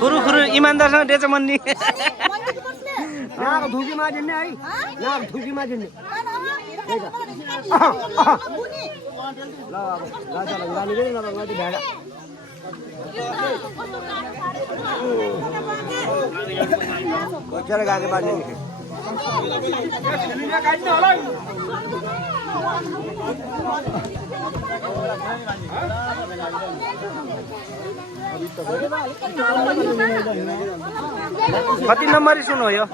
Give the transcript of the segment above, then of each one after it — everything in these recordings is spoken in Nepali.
खुरु इमान्दारसँग डेच मन्नी यहाँ धुकीमा दिने है यहाँ धुकीमा दिने ल अब गाडी गाडी गयो न गाडी भेडा बच्चाले गाडी बाँड्ने नि कति नम्बरी सुन हो यो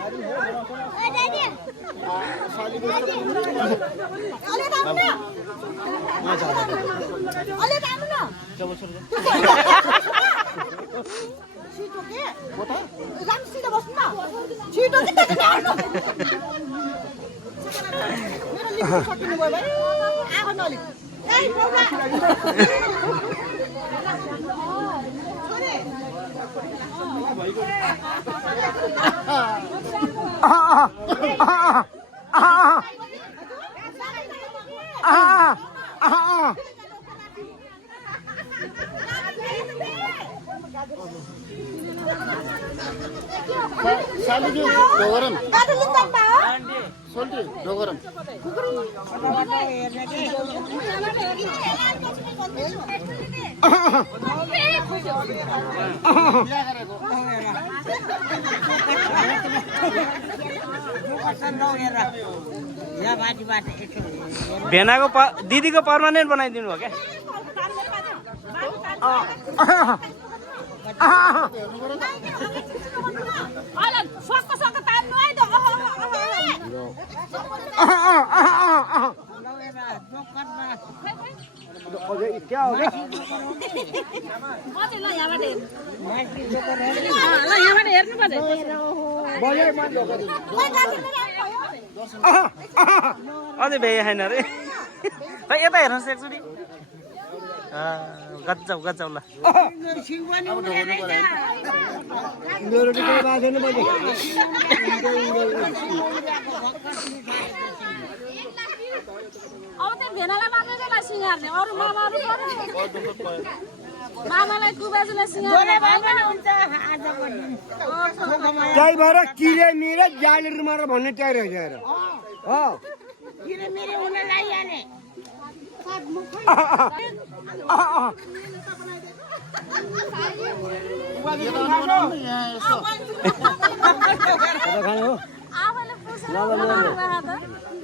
भेनाको दिदीको पर्मानेन्ट बनाइदिनु हो क्या क्या हो गया अझै भ्याइ छैन अरे खै यता हेर्नुहोस् एकचोटि गजब गजब ल मेरो टिकै बाँधेन बजे अब त्यो भेनालाई मात्रै चाहिँ सिँगार्ने अरू मामाहरू मामालाई कुबाजुलाई सिँगार्ने त्यही भएर किरे मिरे जालेर मार भन्ने तयार हेरेर हो किरे मिरे हुन लाइहाले खाने हो आफैले पुछेर